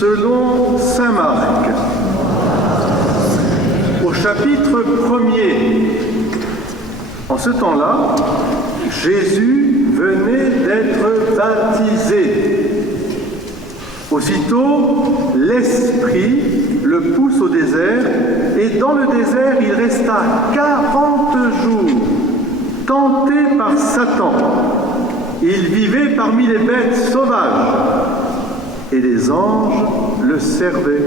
selon saint Marc. Au chapitre 1er, en ce temps-là, Jésus venait d'être baptisé. Aussitôt, l'Esprit le pousse au désert, et dans le désert, il resta 40 jours, tenté par Satan. Il vivait parmi les bêtes sauvages, et les anges le servaient.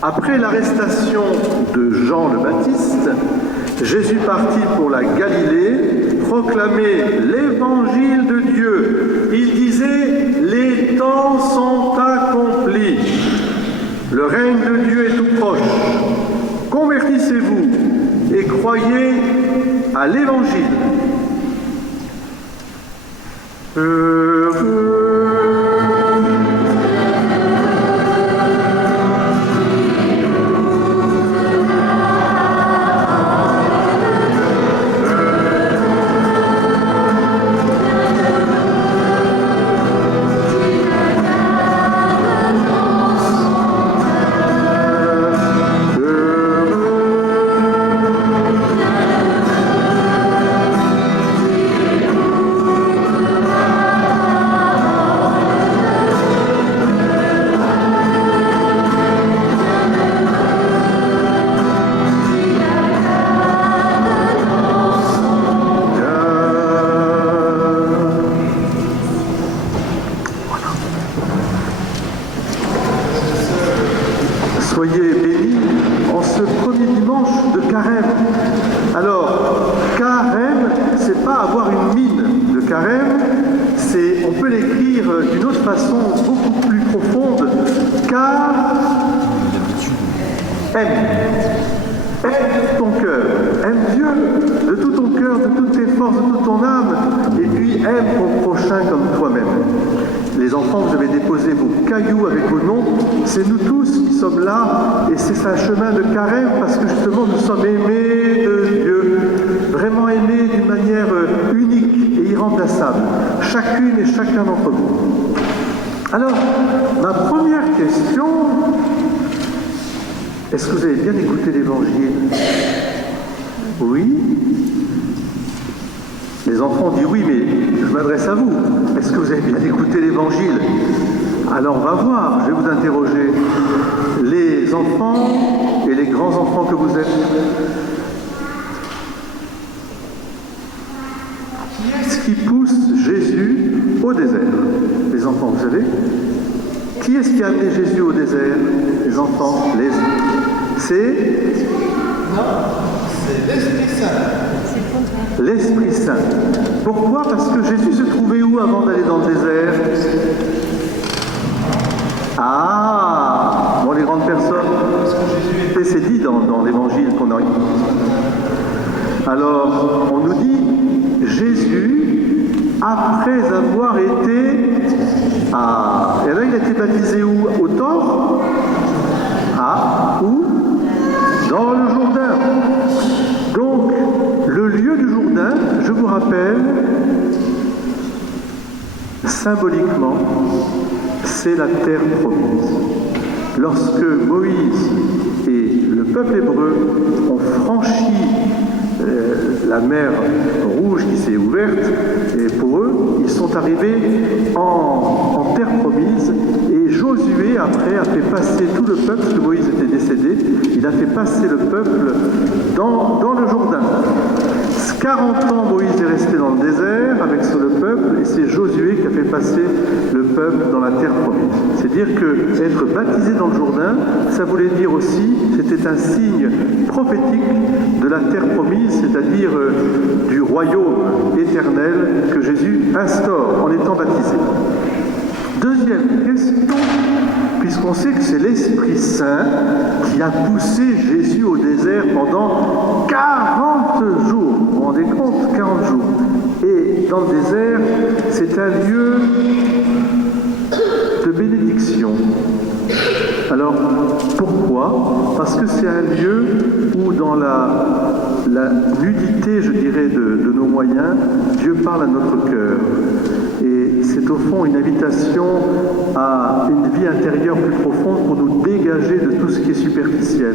Après l'arrestation de Jean le Baptiste, Jésus partit pour la Galilée, proclamait l'évangile de Dieu. Il disait « Les temps sont accomplis. Le règne de Dieu est tout proche. Convertissez-vous et croyez à l'évangile. » Soyez bénis en ce premier dimanche de Carême. Alors, Carême, c'est pas avoir une mine de Carême, on peut l'écrire d'une autre façon beaucoup plus profonde. Car aime ton cœur, aime Dieu de tout ton cœur, de toutes tes forces, de toute ton âme, et puis aime ton prochain comme toi-même. Les enfants, vous avez déposé vos cailloux avec vos noms, c'est nous tous qui sommes là, et c'est un chemin de Carême, parce que justement nous sommes aimés de Dieu, vraiment aimés d'une manière unique et irremplaçable, chacune et chacun d'entre vous. Alors, ma première question, est-ce que vous avez bien écouté l'Évangile? Oui? Les enfants disent oui, mais je m'adresse à vous. Est-ce que vous avez bien écouté l'Évangile? Alors on va voir, je vais vous interroger. Les enfants et les grands-enfants que vous êtes, qui est-ce qui pousse Jésus au désert? Les enfants, vous savez? Qui est-ce qui a amené Jésus au désert? Les enfants, c'est l'Esprit Saint. L'Esprit Saint. Pourquoi? Parce que Jésus se trouvait où avant d'aller dans le désert? Ah, bon, les grandes personnes. Et c'est dit dans l'évangile qu'on a. Alors, on nous dit, Jésus, après avoir été... Ah, et là, il a été baptisé où? Au Thor? Ah, où? Dans le Jourdain. Donc, le lieu du Jourdain, je vous rappelle, symboliquement, c'est la terre promise. Lorsque Moïse et le peuple hébreu ont franchi la mer rouge qui s'est ouverte, et pour eux, ils sont arrivés en terre promise, et Josué, après, a fait passer tout le peuple, parce que Moïse était décédé, il a fait passer le peuple dans le Jourdain. 40 ans, Moïse est resté dans le désert avec le peuple, et c'est Josué qui a fait passer le peuple dans la terre promise. C'est dire que être baptisé dans le Jourdain, ça voulait dire aussi, c'était un signe prophétique de la terre promise, c'est-à-dire du royaume éternel que Jésus instaure en étant baptisé. Deuxième question, puisqu'on sait que c'est l'Esprit Saint qui a poussé Jésus au désert pendant 40 jours. Vous vous rendez compte? 40 jours. Et dans le désert, c'est un lieu de bénédiction. Alors, pourquoi? Parce que c'est un lieu où dans la nudité, je dirais, de nos moyens, Dieu parle à notre cœur. Et c'est au fond une invitation à une vie intérieure plus profonde pour nous dégager de tout ce qui est superficiel.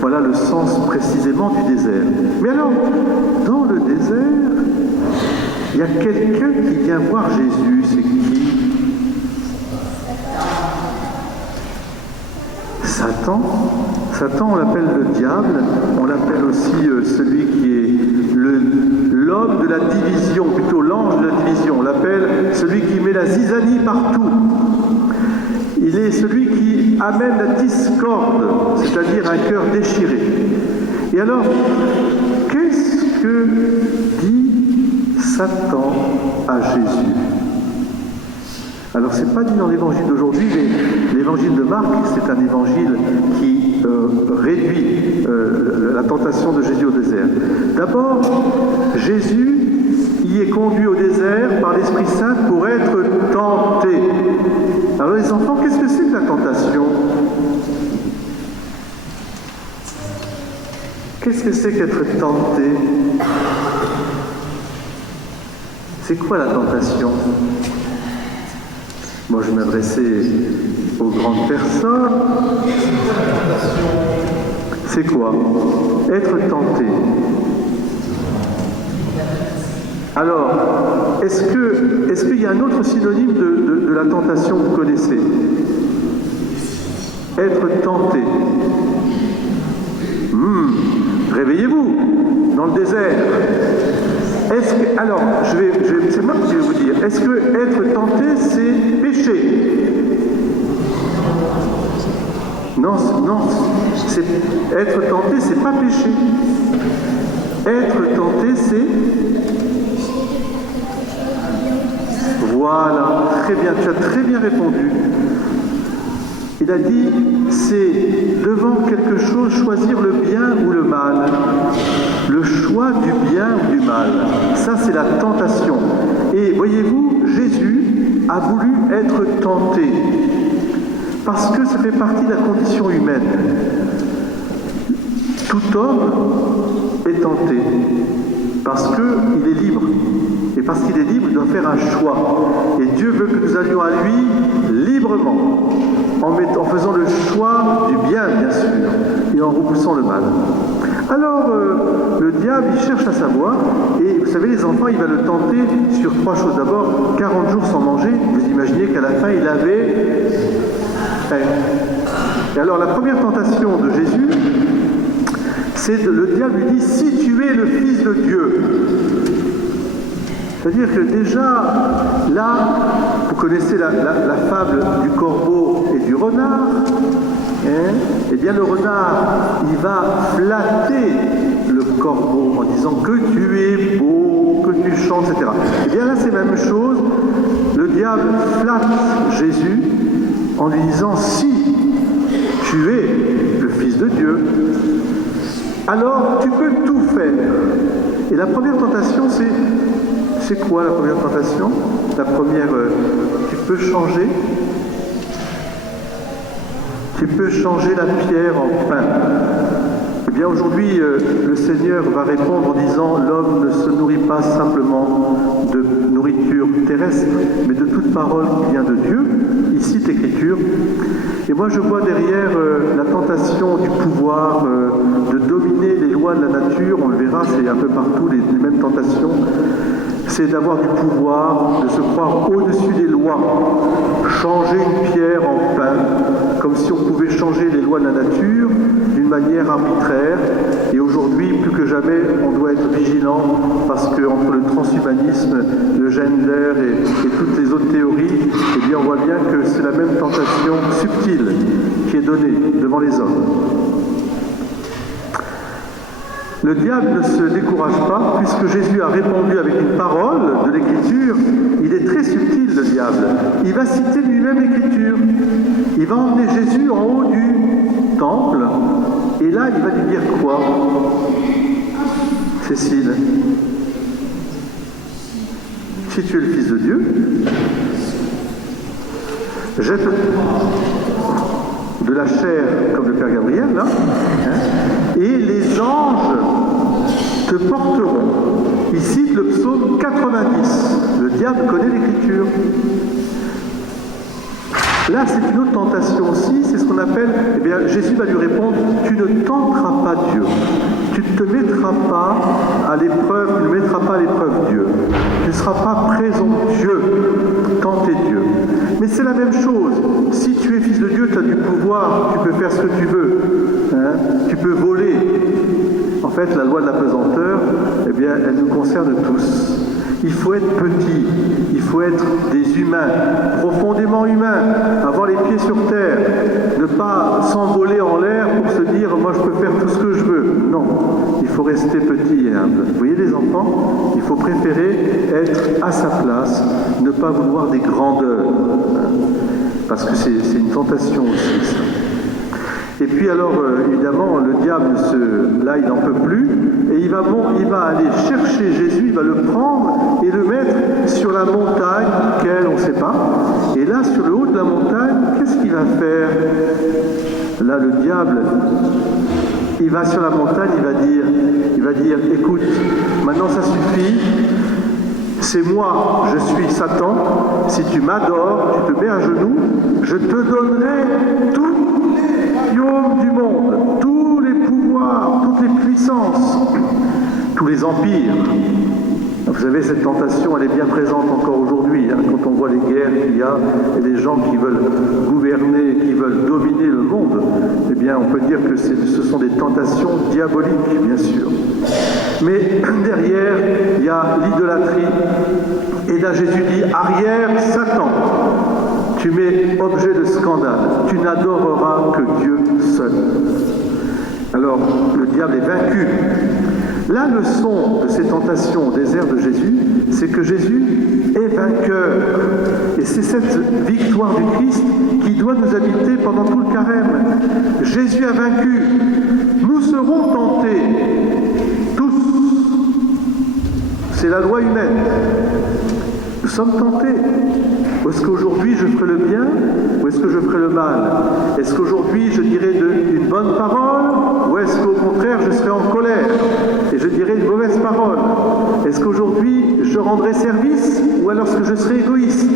Voilà le sens précisément du désert. Mais alors, dans le désert, il y a quelqu'un qui vient voir Jésus. C'est qui? Satan. Satan, on l'appelle le diable, on l'appelle aussi celui qui est l'homme de la division, plutôt l'ange de la division, on l'appelle celui qui met la zizanie partout. Il est celui qui amène la discorde, c'est-à-dire un cœur déchiré. Et alors, qu'est-ce que dit Satan à Jésus? Alors, ce n'est pas dit dans l'évangile d'aujourd'hui, mais l'évangile de Marc, c'est un évangile qui réduit la tentation de Jésus au désert. D'abord, Jésus y est conduit au désert par l'Esprit Saint pour être tenté. Alors les enfants, qu'est-ce que c'est que la tentation? Qu'est-ce que c'est qu'être tenté? C'est quoi la tentation? Moi, je m'adressais aux grandes personnes. C'est quoi? Être tenté. Alors, est-ce qu'il y a un autre synonyme de la tentation que vous connaissez? Être tenté. Réveillez-vous dans le désert. Alors, c'est moi qui vais vous dire, est-ce que être tenté, c'est péché? Non, être tenté, c'est pas péché. Être tenté, c'est... Voilà, très bien, tu as très bien répondu. Il a dit, c'est devant quelque chose choisir le bien ou le mal. Le choix du bien ou du mal. Ça, c'est la tentation. Et voyez-vous, Jésus a voulu être tenté. Parce que ça fait partie de la condition humaine. Tout homme est tenté. Parce qu'il est libre. Et parce qu'il est libre, il doit faire un choix. Et Dieu veut que nous allions à lui librement. En faisant le choix du bien, bien sûr, et en repoussant le mal. Alors, le diable, il cherche à savoir, et vous savez, les enfants, il va le tenter sur 3 choses. D'abord, 40 jours sans manger, vous imaginez qu'à la fin, il avait faim. Et alors, la première tentation de Jésus, c'est le diable lui dit, si tu es le Fils de Dieu. C'est-à-dire que déjà, là, vous connaissez la fable du corbeau et du renard. Eh bien, le renard, il va flatter le corbeau en disant que tu es beau, que tu chantes, etc. Eh bien, là, c'est la même chose. Le diable flatte Jésus en lui disant, si tu es le Fils de Dieu, alors tu peux tout faire. Et la première tentation, c'est quoi la première tentation? La première, tu peux changer la pierre en pain. Eh bien aujourd'hui, le Seigneur va répondre en disant, l'homme ne se nourrit pas simplement de nourriture terrestre, mais de toute parole qui vient de Dieu. Il cite l'Écriture. Et moi je vois derrière la tentation du pouvoir, de dominer les lois de la nature, on le verra, c'est un peu partout les mêmes tentations. C'est d'avoir du pouvoir, de se croire au-dessus des lois, changer une pierre en pain, comme si on pouvait changer les lois de la nature d'une manière arbitraire. Et aujourd'hui, plus que jamais, on doit être vigilant parce qu'entre le transhumanisme, le gender et toutes les autres théories, eh bien, on voit bien que c'est la même tentation subtile qui est donnée devant les hommes. Le diable ne se décourage pas, puisque Jésus a répondu avec une parole de l'Écriture. Il est très subtil, le diable. Il va citer lui-même l'Écriture. Il va emmener Jésus en haut du temple. Et là, il va lui dire quoi? Cécile, si tu es le Fils de Dieu, jette de la chair comme le Père Gabriel, là, et les anges te porteront. Il cite le psaume 90. Le diable connaît l'Écriture. Là, c'est une autre tentation aussi, c'est ce qu'on appelle, eh bien, Jésus va lui répondre, tu ne tenteras pas Dieu. Tu ne te mettras pas à l'épreuve, tu ne mettras pas à l'épreuve Dieu. Tu ne seras pas présomptueux, tenter Dieu. Mais c'est la même chose. Si tu es fils de Dieu, tu as du pouvoir, tu peux faire ce que tu veux. Hein? Tu peux voler. En fait, la loi de la pesanteur, eh bien, elle nous concerne tous. Il faut être petit, il faut être des humains, profondément humains, avoir les pieds sur terre, ne pas s'envoler en l'air pour se dire « moi je peux faire tout ce que je veux ». Non, il faut rester petit et humble. Vous voyez les enfants, il faut préférer être à sa place, ne pas vouloir des grandeurs, parce que c'est une tentation aussi ça. Et puis alors, évidemment, le diable, là, il n'en peut plus, et il va aller chercher Jésus, il va le prendre et le mettre sur la montagne, quelle, on ne sait pas. Et là, sur le haut de la montagne, qu'est-ce qu'il va faire? Là, le diable, il va sur la montagne, il va dire, écoute, maintenant ça suffit, c'est moi, je suis Satan, si tu m'adores, tu te mets à genoux, je te donnerai tout du monde, tous les pouvoirs, toutes les puissances, tous les empires. Vous savez, cette tentation, elle est bien présente encore aujourd'hui, hein, quand on voit les guerres qu'il y a et les gens qui veulent gouverner, qui veulent dominer le monde. Eh bien, on peut dire que ce sont des tentations diaboliques, bien sûr. Mais derrière, il y a l'idolâtrie. Et là, Jésus dit, arrière, Satan. Tu m'es objet de scandale, tu n'adoreras que Dieu seul. Alors, le diable est vaincu. La leçon de ces tentations au désert de Jésus, c'est que Jésus est vainqueur. Et c'est cette victoire du Christ qui doit nous habiter pendant tout le carême. Jésus a vaincu. Nous serons tentés, tous. C'est la loi humaine. Nous sommes tentés. Est-ce qu'aujourd'hui je ferai le bien ou est-ce que je ferai le mal? Est-ce qu'aujourd'hui je dirai une bonne parole ou est-ce qu'au contraire je serai en colère et je dirai une mauvaise parole? Est-ce qu'aujourd'hui je rendrai service ou alors est-ce que je serai égoïste?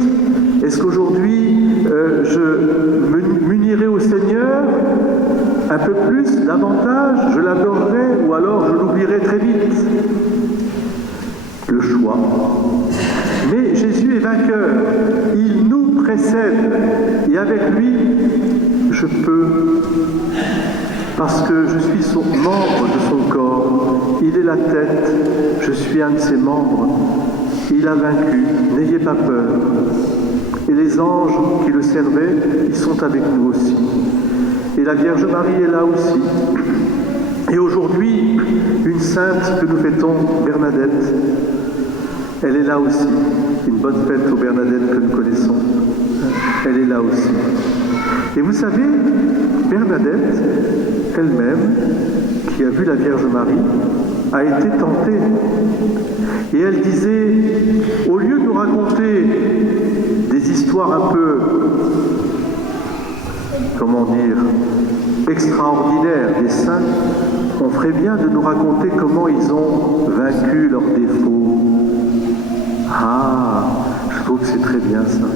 Est-ce qu'aujourd'hui je m'unirai au Seigneur un peu plus, davantage, je l'adorerai ou alors je l'oublierai très vite? Le choix. Mais Jésus est vainqueur, il nous précède, et avec lui, je peux, parce que je suis membre de son corps, il est la tête, je suis un de ses membres, il a vaincu, n'ayez pas peur. Et les anges qui le servaient, ils sont avec nous aussi. Et la Vierge Marie est là aussi. Et aujourd'hui, une sainte que nous fêtons, Bernadette, elle est là aussi. Une bonne fête aux Bernadette que nous connaissons. Elle est là aussi. Et vous savez, Bernadette, elle-même, qui a vu la Vierge Marie, a été tentée. Et elle disait, au lieu de nous raconter des histoires un peu, comment dire, extraordinaires des saints, on ferait bien de nous raconter comment ils ont vaincu leurs défauts. Ah, je trouve que c'est très bien ça.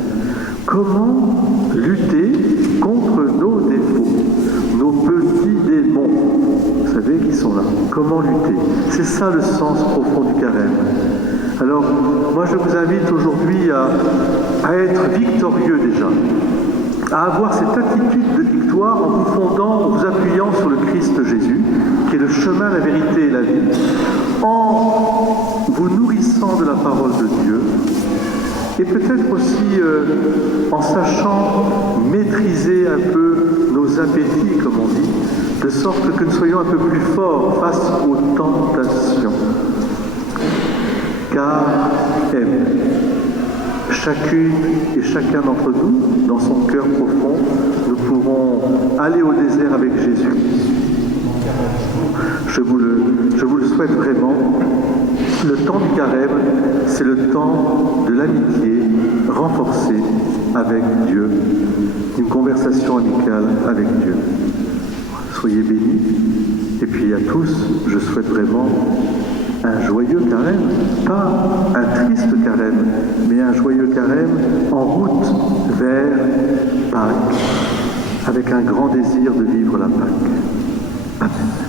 Comment lutter contre nos défauts, nos petits démons, vous savez, qui sont là. Comment lutter? C'est ça le sens profond du carême. Alors, moi je vous invite aujourd'hui à être victorieux déjà, à avoir cette attitude de victoire en vous fondant, en vous appuyant sur le Christ Jésus, qui est le chemin, la vérité et la vie, en vous nourrissant de la parole de Dieu, et peut-être aussi en sachant maîtriser un peu nos appétits, comme on dit, de sorte que nous soyons un peu plus forts face aux tentations. Car chacune et chacun d'entre nous, dans son cœur profond, nous pourrons aller au désert avec Jésus. Je vous le souhaite vraiment. Le temps du carême, c'est le temps de l'amitié renforcée avec Dieu, une conversation amicale avec Dieu. Soyez bénis. Et puis à tous, je souhaite vraiment un joyeux carême, pas un triste carême, mais un joyeux carême en route vers Pâques, avec un grand désir de vivre la Pâque. Amen.